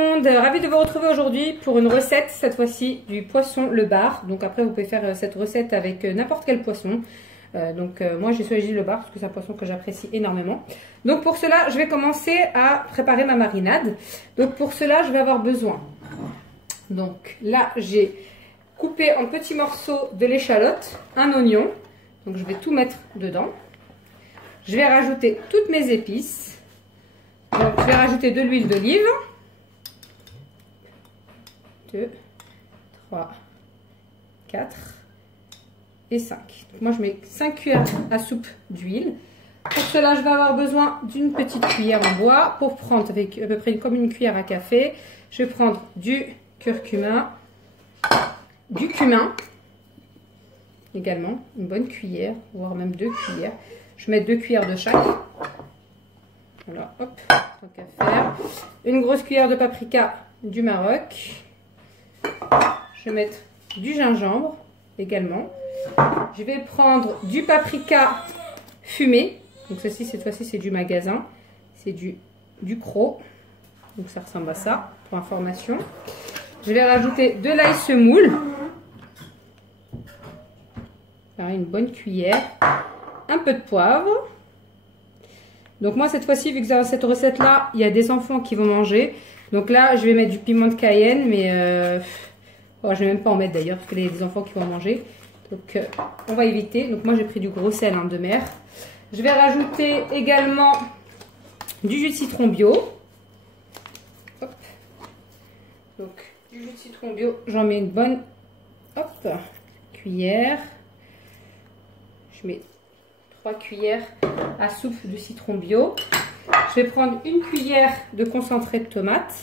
Ravie de vous retrouver aujourd'hui pour une recette, cette fois-ci du poisson le bar. Donc après vous pouvez faire cette recette avec n'importe quel poisson. Moi j'ai choisi le bar parce que c'est un poisson que j'apprécie énormément. Donc pour cela je vais commencer à préparer ma marinade. Donc pour cela je vais avoir besoin. Donc là j'ai coupé en petits morceaux de l'échalote, un oignon. Donc je vais tout mettre dedans. Je vais rajouter toutes mes épices. Donc je vais rajouter de l'huile d'olive. 2, 3, 4 et 5. Donc moi je mets 5 cuillères à soupe d'huile. Pour cela je vais avoir besoin d'une petite cuillère en bois. Pour prendre avec à peu près comme une cuillère à café, je vais prendre du curcuma, du cumin également, une bonne cuillère, voire même 2 cuillères. Je vais mettre 2 cuillères de chaque. Voilà, hop, tant qu'à faire. Une grosse cuillère de paprika du Maroc. Je vais mettre du gingembre également. Je vais prendre du paprika fumé. Donc ceci, cette fois-ci, c'est du magasin. C'est du Cros. Donc ça ressemble à ça, pour information. Je vais rajouter de l'ail semoule. Une bonne cuillère. Un peu de poivre. Donc moi, cette fois-ci, vu que dans cette recette-là, il y a des enfants qui vont manger. Donc là, je vais mettre du piment de Cayenne, mais je vais même pas en mettre d'ailleurs, parce qu'il y a des enfants qui vont manger. Donc on va éviter. Donc moi, j'ai pris du gros sel de mer. Je vais rajouter également du jus de citron bio. Hop. Donc du jus de citron bio, j'en mets une bonne cuillère. Je mets 3 cuillères à soupe de citron bio. Je vais prendre une cuillère de concentré de tomate.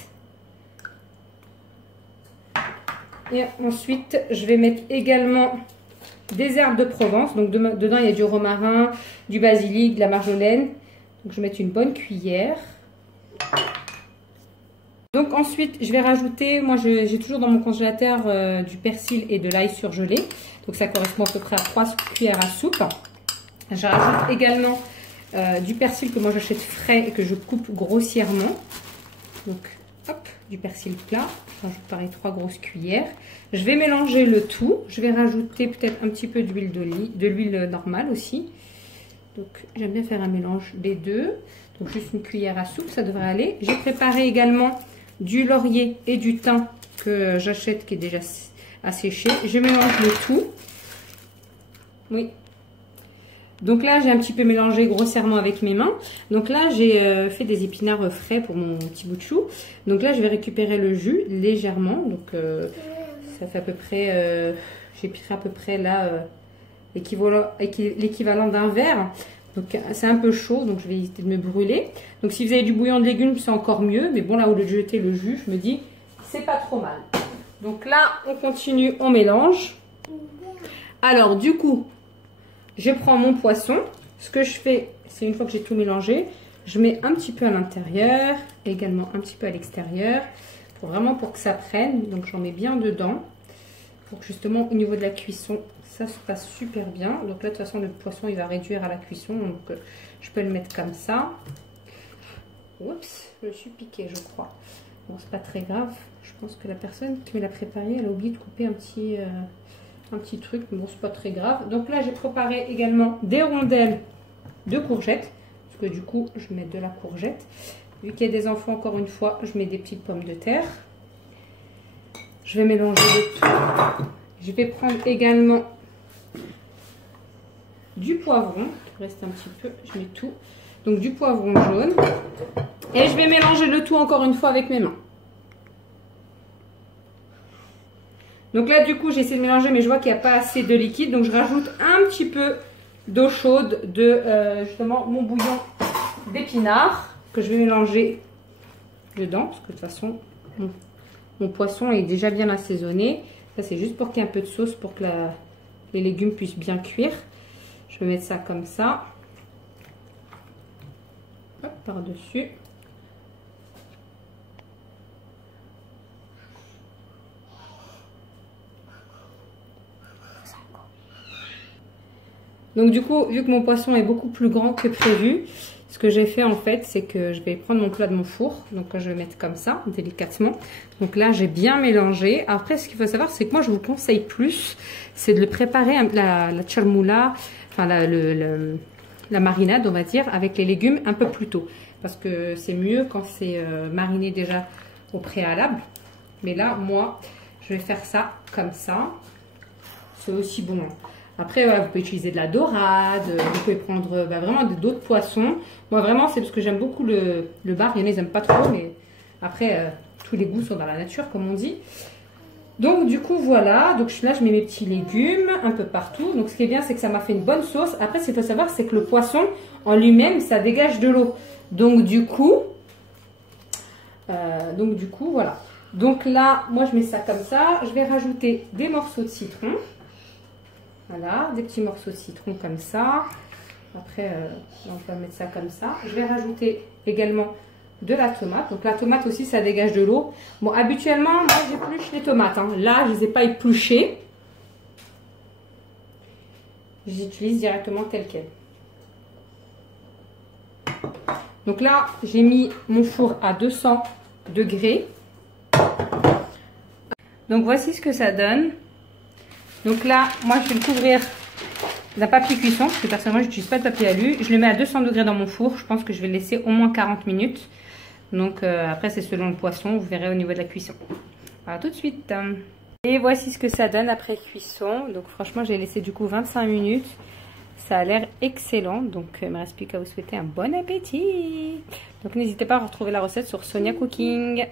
Et ensuite, je vais mettre également des herbes de Provence. Donc dedans, il y a du romarin, du basilic, de la marjolaine. Donc je vais mettre une bonne cuillère. Donc ensuite, je vais rajouter, moi j'ai toujours dans mon congélateur du persil et de l'ail surgelé. Donc ça correspond à peu près à 3 cuillères à soupe. Je rajoute également du persil que moi j'achète frais et que je coupe grossièrement. Donc hop, du persil plat. Je rajoute pareil 3 grosses cuillères. Je vais mélanger le tout. Je vais rajouter peut-être un petit peu d'huile d'olive, de l'huile normale aussi. Donc j'aime bien faire un mélange des deux. Donc juste une cuillère à soupe, ça devrait aller. J'ai préparé également du laurier et du thym que j'achète qui est déjà asséché. Je mélange le tout. Oui. Donc là, j'ai un petit peu mélangé grossièrement avec mes mains. Donc là, j'ai fait des épinards frais pour mon petit bout de chou. Donc là, je vais récupérer le jus légèrement. Donc ça fait à peu près, j'ai pris à peu près là l'équivalent d'un verre. Donc c'est un peu chaud, donc je vais éviter de me brûler. Donc si vous avez du bouillon de légumes, c'est encore mieux. Mais bon, là, au lieu de jeter le jus, je me dis, c'est pas trop mal. Donc là, on continue, on mélange. Alors du coup, je prends mon poisson. Ce que je fais, c'est une fois que j'ai tout mélangé, je mets un petit peu à l'intérieur, également un petit peu à l'extérieur, pour que ça prenne. Donc j'en mets bien dedans, pour que justement au niveau de la cuisson, ça se passe super bien. Donc là de toute façon le poisson il va réduire à la cuisson, donc je peux le mettre comme ça. Oups, je me suis piqué je crois. Bon c'est pas très grave, je pense que la personne qui me l'a préparé, elle a oublié de couper un petit truc, mais bon c'est pas très grave. Donc là j'ai préparé également des rondelles de courgettes, parce que du coup je mets de la courgette. Vu qu'il y a des enfants, encore une fois, je mets des petites pommes de terre. Je vais mélanger le tout. Je vais prendre également du poivron, il reste un petit peu, je mets tout. Donc du poivron jaune. Et je vais mélanger le tout encore une fois avec mes mains. Donc là, du coup, j'ai essayé de mélanger, mais je vois qu'il n'y a pas assez de liquide. Donc, je rajoute un petit peu d'eau chaude de justement mon bouillon d'épinards que je vais mélanger dedans. Parce que de toute façon, mon poisson est déjà bien assaisonné. Ça, c'est juste pour qu'il y ait un peu de sauce pour que les légumes puissent bien cuire. Je vais mettre ça comme ça. Hop, par-dessus. Donc du coup, vu que mon poisson est beaucoup plus grand que prévu, ce ce que j'ai fait en fait, c'est que je vais prendre mon plat de mon four. Donc je vais mettre comme ça, délicatement. Donc là, j'ai bien mélangé. Après, ce qu'il faut savoir, c'est que moi, je vous conseille plus, c'est de le préparer, la charmoula, enfin la marinade, on va dire, avec les légumes un peu plus tôt. Parce que c'est mieux quand c'est mariné déjà au préalable. Mais là, moi, je vais faire ça comme ça. C'est aussi bon. Après, voilà, vous pouvez utiliser de la dorade, vous pouvez prendre vraiment d'autres poissons. Moi, vraiment, c'est parce que j'aime beaucoup le bar. Il y en a, ils n'aiment pas trop, mais après, tous les goûts sont dans la nature, comme on dit. Donc, du coup, voilà. Donc, là, je mets mes petits légumes un peu partout. Donc, ce qui est bien, c'est que ça m'a fait une bonne sauce. Après, ce qu'il faut savoir, c'est que le poisson, en lui-même, ça dégage de l'eau. Donc, du coup, voilà. Donc là, moi, je mets ça comme ça. Je vais rajouter des morceaux de citron. Voilà, des petits morceaux de citron comme ça. Après, on va mettre ça comme ça. Je vais rajouter également de la tomate. Donc la tomate aussi, ça dégage de l'eau. Bon, habituellement, moi, j'épluche les tomates. Hein. Là, je ne les ai pas épluchées. J'utilise directement tel quel. Donc là, j'ai mis mon four à 200 degrés. Donc voici ce que ça donne. Donc là, moi je vais le couvrir d'un papier cuisson, parce que personnellement je n'utilise pas de papier alu. Je le mets à 200 degrés dans mon four. Je pense que je vais le laisser au moins 40 minutes. Donc après c'est selon le poisson, vous verrez au niveau de la cuisson. Voilà, tout de suite. Et voici ce que ça donne après cuisson. Donc franchement j'ai laissé du coup 25 minutes. Ça a l'air excellent. Donc il ne me reste plus qu'à vous souhaiter un bon appétit. Donc n'hésitez pas à retrouver la recette sur Sonia Cooking.